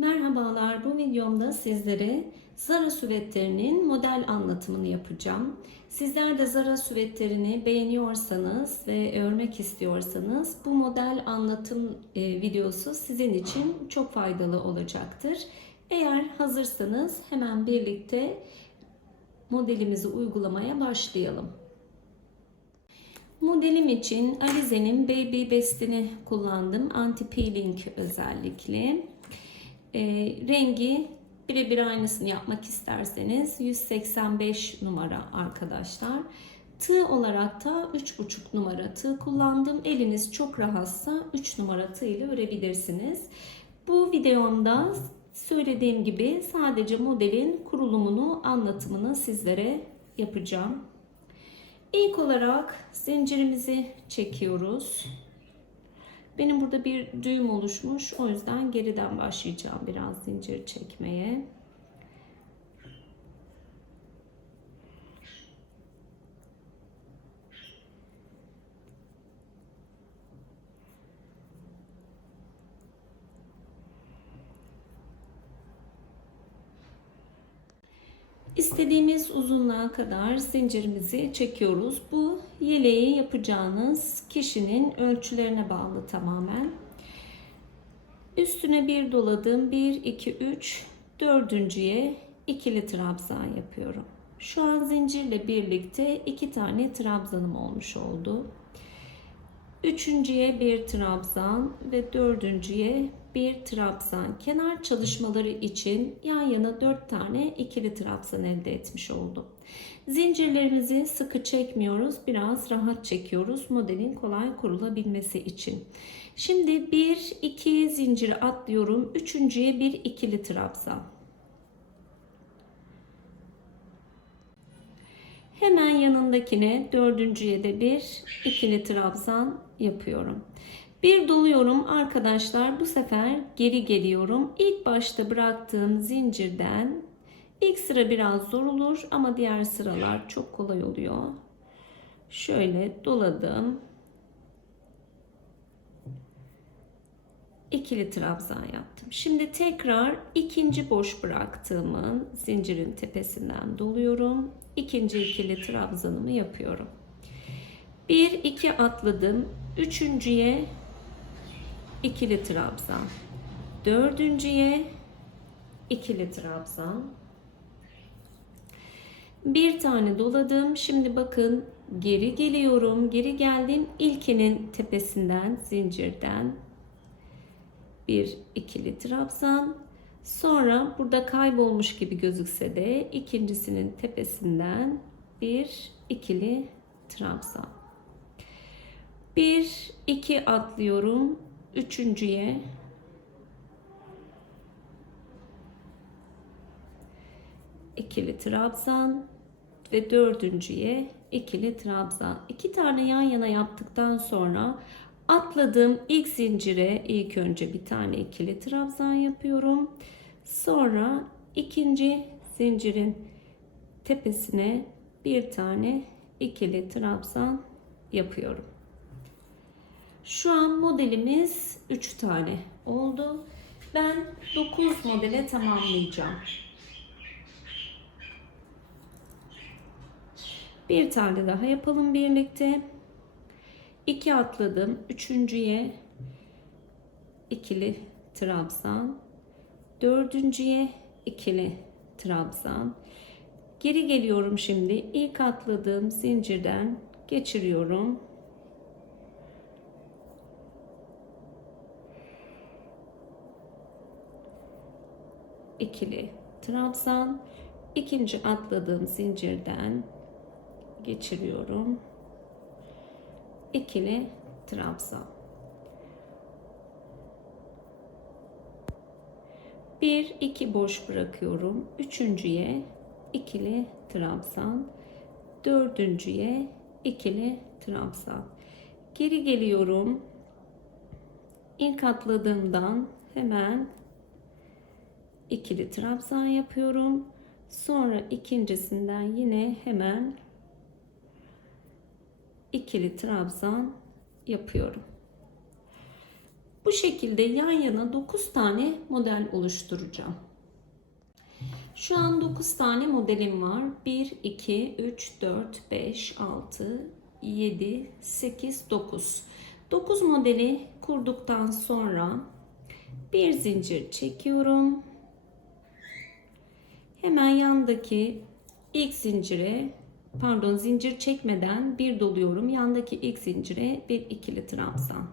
Merhabalar, bu videomda sizlere Zara süvetlerinin model anlatımını yapacağım. Sizler de Zara süvetlerini beğeniyorsanız ve örmek istiyorsanız bu model anlatım e, videosu sizin için çok faydalı olacaktır. Eğer hazırsanız hemen birlikte modelimizi uygulamaya başlayalım. Modelim için Alize'nin Baby Best'ini kullandım. Anti peeling özellikle. E, rengi birebir aynısını yapmak isterseniz 185 numara arkadaşlar. Tığ olarak da 3,5 numara tığ kullandım. Eliniz çok rahatsa 3 numara tığ ile örebilirsiniz. Bu videomda söylediğim gibi sadece modelin kurulumunu, anlatımını sizlere yapacağım. İlk olarak zincirimizi çekiyoruz. Benim burada bir düğüm oluşmuş. O yüzden geriden başlayacağım biraz zincir çekmeye. İstediğimiz uzunluğa kadar zincirimizi çekiyoruz. Bu yeleği yapacağınız kişinin ölçülerine bağlı tamamen. Üstüne bir doladım. 1, 2, 3, dördüncüye ikili trabzan yapıyorum. Şu an zincirle birlikte iki tane trabzanım olmuş oldu. Üçüncüye bir trabzan ve dördüncüye bir trabzan. Kenar çalışmaları için yan yana dört tane ikili trabzan elde etmiş oldum. Zincirlerimizi sıkı çekmiyoruz. Biraz rahat çekiyoruz modelin kolay kurulabilmesi için. Şimdi bir iki zinciri atlıyorum. Üçüncüye bir ikili trabzan. Hemen yanındakine dördüncüye de bir ikili trabzan yapıyorum. Bir doluyorum arkadaşlar. Bu sefer geri geliyorum. İlk başta bıraktığım zincirden ilk sıra biraz zor olur ama diğer sıralar çok kolay oluyor. Şöyle doladım. ikili trabzan yaptım. Şimdi tekrar ikinci boş bıraktığımın zincirin tepesinden doluyorum. İkinci ikili trabzanımı yapıyorum. Bir iki atladım. Üçüncüye ikili trabzan. Dördüncüye ikili trabzan. Bir tane doladım. Şimdi bakın geri geliyorum. Geri geldim. İlkinin tepesinden, zincirden bir ikili trabzan. Sonra burada kaybolmuş gibi gözükse de ikincisinin tepesinden bir ikili trabzan. Bir iki atlıyorum. Üçüncüye ikili trabzan ve dördüncüye ikili trabzan. İki tane yan yana yaptıktan sonra atladığım ilk zincire ilk önce bir tane ikili trabzan yapıyorum. Sonra ikinci zincirin tepesine bir tane ikili trabzan yapıyorum. Şu an modelimiz 3 tane oldu. Ben 9 modele tamamlayacağım. Bir tane daha yapalım birlikte. 2 atladım. Üçüncüye ikili trabzan. Dördüncüye ikili trabzan. Geri geliyorum şimdi. İlk atladığım zincirden geçiriyorum. İkili trabzan. ikinci atladığım zincirden geçiriyorum. ikili trabzan. Bir iki boş bırakıyorum. Üçüncüye ikili trabzan. Dördüncüye ikili trabzan. Geri geliyorum. İlk atladığımdan hemen ikili trabzan yapıyorum. Sonra ikincisinden yine hemen ikili trabzan yapıyorum. Bu şekilde yan yana 9 tane model oluşturacağım. Şu an 9 tane modelim var. 1, 2, 3, 4, 5, 6, 7, 8, 9. 9 modeli kurduktan sonra bir zincir çekiyorum. Hemen yandaki ilk zincire pardon zincir çekmeden bir doluyorum. Yandaki ilk zincire bir ikili trabzan.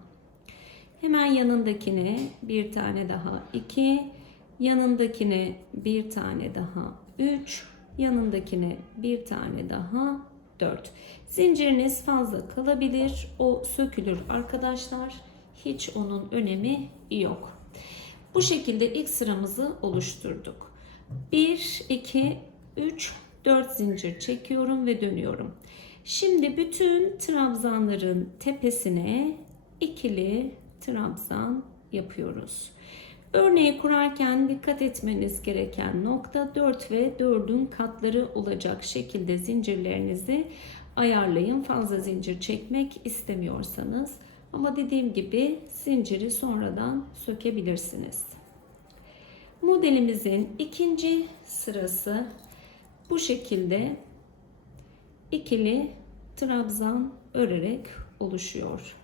Hemen yanındakine bir tane daha 2, yanındakine bir tane daha 3, yanındakine bir tane daha 4. Zinciriniz fazla kalabilir. O sökülür arkadaşlar. Hiç onun önemi yok. Bu şekilde ilk sıramızı oluşturduk. 1, 2, 3, 4 zincir çekiyorum ve dönüyorum. Şimdi bütün trabzanların tepesine ikili trabzan yapıyoruz. Örneği kurarken dikkat etmeniz gereken nokta 4 ve 4'ün katları olacak şekilde zincirlerinizi ayarlayın. Fazla zincir çekmek istemiyorsanız. Ama dediğim gibi zinciri sonradan sökebilirsiniz. Modelimizin ikinci sırası bu şekilde ikili trabzan örerek oluşuyor.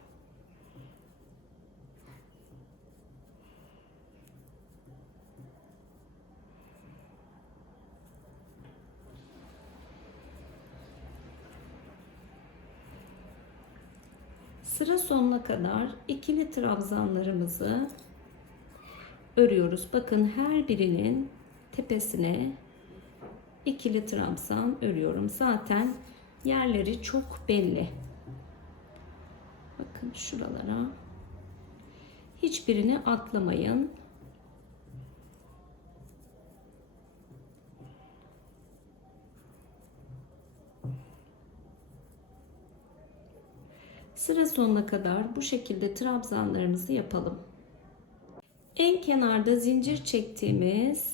Sıra sonuna kadar ikili trabzanlarımızı örüyoruz. Bakın her birinin tepesine ikili trabzan örüyorum. Zaten yerleri çok belli. Bakın şuralara. Hiçbirini atlamayın. Sıra sonuna kadar bu şekilde trabzanlarımızı yapalım. En kenarda zincir çektiğimiz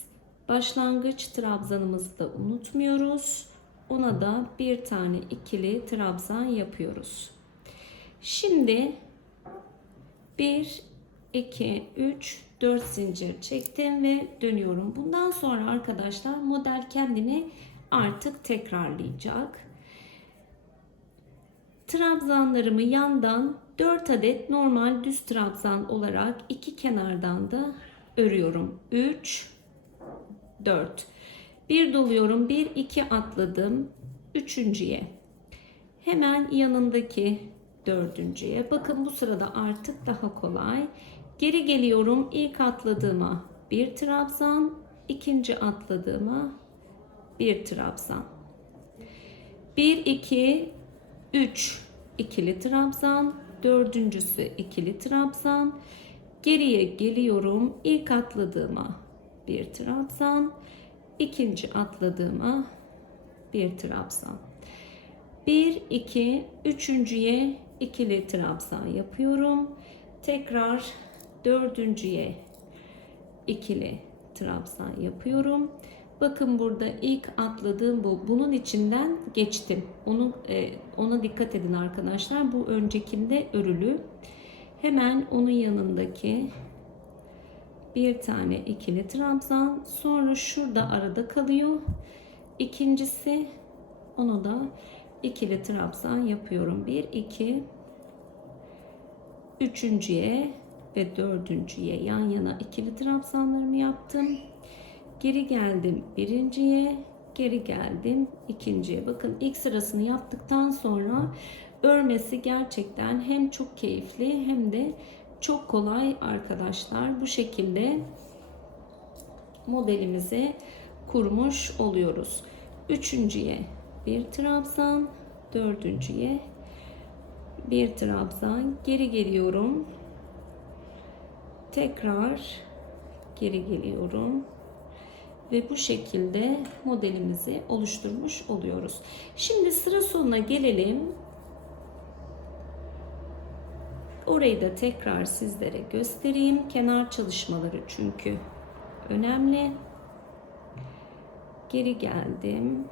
başlangıç trabzanımızı da unutmuyoruz. Ona da bir tane ikili trabzan yapıyoruz. Şimdi 1 2 3 4 zincir çektim ve dönüyorum. Bundan sonra arkadaşlar model kendini artık tekrarlayacak. Trabzanlarımı yandan 4 adet normal düz trabzan olarak iki kenardan da örüyorum. 3 4 bir doluyorum. 1 2 atladım. Üçüncüye. Hemen yanındaki dördüncüye. Bakın bu sırada artık daha kolay. Geri geliyorum. İlk atladığıma bir trabzan, ikinci atladığıma bir trabzan. 1 2 3 ikili trabzan, dördüncüsü ikili trabzan. Geriye geliyorum. İlk atladığıma bir trabzan, ikinci atladığıma bir trabzan. 1 2 üçüncüye ikili trabzan yapıyorum. Tekrar dördüncüye ikili trabzan yapıyorum. Bakın burada ilk atladığım bu. Bunun içinden geçtim. Onu e, ona dikkat edin arkadaşlar. Bu öncekinde örülü. Hemen onun yanındaki bir tane ikili trabzan. Sonra şurada arada kalıyor. İkincisi onu da ikili trabzan yapıyorum. Bir, iki, üçüncüye ve dördüncüye yan yana ikili trabzanlarımı yaptım. Geri geldim birinciye, geri geldim ikinciye. Bakın ilk sırasını yaptıktan sonra örmesi gerçekten hem çok keyifli hem de çok kolay arkadaşlar. Bu şekilde modelimizi kurmuş oluyoruz. Üçüncüye bir trabzan, dördüncüye bir trabzan, geri geliyorum. Tekrar geri geliyorum ve bu şekilde modelimizi oluşturmuş oluyoruz. Şimdi sıra sonuna gelelim. Orayı da tekrar sizlere göstereyim. Kenar çalışmaları çünkü önemli. Geri geldim.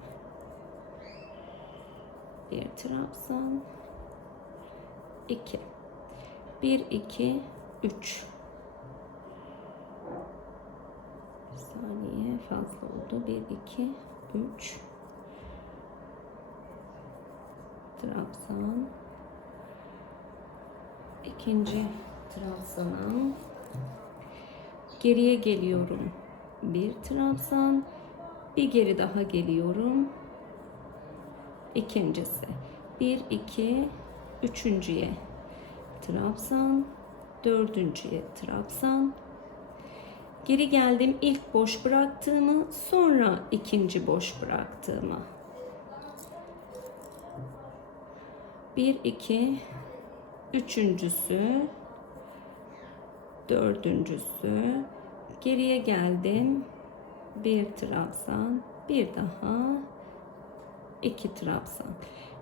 Bir trabzan. 2 1 2 3 Bir saniye fazla oldu. 1 2 3 Trabzan ikinci trabzana geriye geliyorum. Bir trabzan bir geri daha geliyorum. İkincisi. Bir, iki, üçüncüye trabzan, dördüncüye trabzan. Geri geldim ilk boş bıraktığımı, sonra ikinci boş bıraktığımı. Bir, iki, üçüncüsü, dördüncüsü. Geriye geldim. Bir trabzan, bir daha iki trabzan.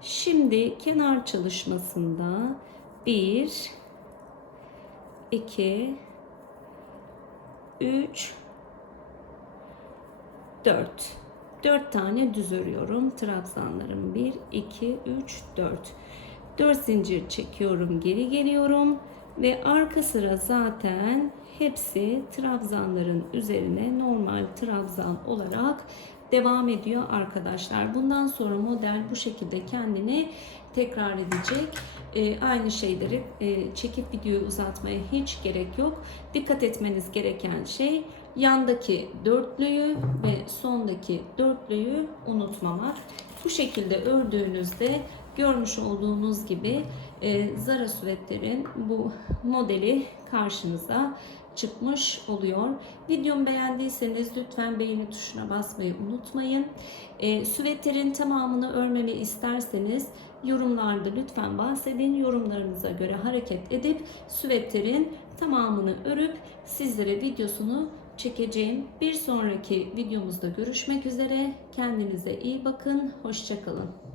Şimdi kenar çalışmasında bir, iki, üç, dört. Dört tane düz örüyorum. Trabzanlarım bir, iki, üç, dört. Dört zincir çekiyorum, geri geliyorum ve arka sıra zaten hepsi trabzanların üzerine normal trabzan olarak devam ediyor arkadaşlar. Bundan sonra model bu şekilde kendini tekrar edecek. Ee, aynı şeyleri e, çekip videoyu uzatmaya hiç gerek yok. Dikkat etmeniz gereken şey yandaki dörtlüyü ve sondaki dörtlüyü unutmamak. Bu şekilde ördüğünüzde görmüş olduğunuz gibi e, Zara süvetlerin bu modeli karşınıza çıkmış oluyor. Videomu beğendiyseniz lütfen beğeni tuşuna basmayı unutmayın. E, süvetlerin tamamını örmemi isterseniz yorumlarda lütfen bahsedin. Yorumlarınıza göre hareket edip süvetlerin tamamını örüp sizlere videosunu çekeceğim. Bir sonraki videomuzda görüşmek üzere. Kendinize iyi bakın. Hoşçakalın.